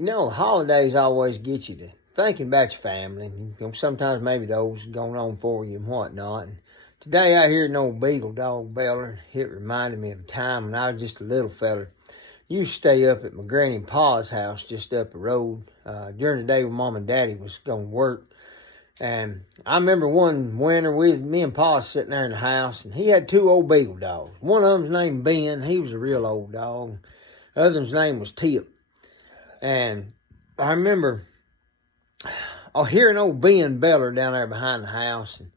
You know, holidays always get you to thinking about your family. And, sometimes maybe those going on for you and whatnot. And today I heard an old beagle dog beller. It reminded me of a time when I was just a little feller. Used to stay up at my granny and pa's house just up the road during the day when mom and daddy was going to work. And I remember one winter, me and pa sitting there in the house, and he had two old beagle dogs. One of them's named Ben. He was a real old dog. The other's name was Tip. And I remember hearing old Ben beller down there behind the house, and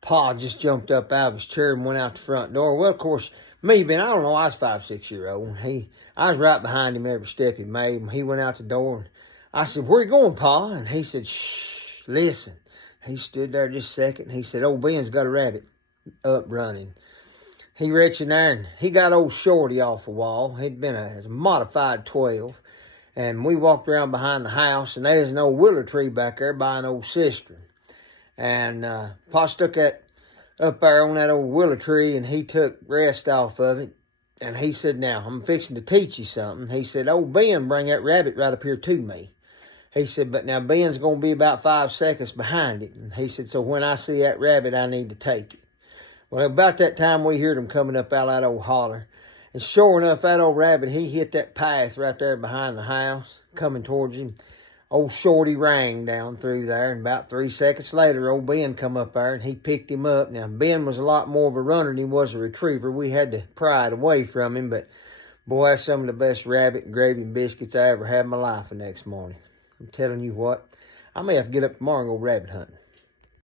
Pa just jumped up out of his chair and went out the front door. Well, of course, me being, I don't know, I was 5, 6 years old. I was right behind him every step he made. He went out the door, and I said, "Where you going, Pa?" And he said, "Shh, listen." He stood there just a second, and he said, "Old Ben's got a rabbit up running." He reached in there, and he got old Shorty off the wall. He'd been a modified 12. And we walked around behind the house, and there's an old willow tree back there by an old cistern. And Pa stuck that up there on that old willow tree, and he took rest off of it. And he said, "Now, I'm fixing to teach you something." He said, "Old Ben, bring that rabbit right up here to me." He said, "But now Ben's going to be about 5 seconds behind it." And he said, "So when I see that rabbit, I need to take it." Well, about that time, we heard him coming up out of that old holler. And sure enough, that old rabbit, he hit that path right there behind the house, coming towards him. Old Shorty rang down through there, and about 3 seconds later, old Ben come up there, and he picked him up. Now, Ben was a lot more of a runner than he was a retriever. We had to pry it away from him, but boy, that's some of the best rabbit and gravy and biscuits I ever had in my life the next morning. I'm telling you what, I may have to get up tomorrow and go rabbit hunting.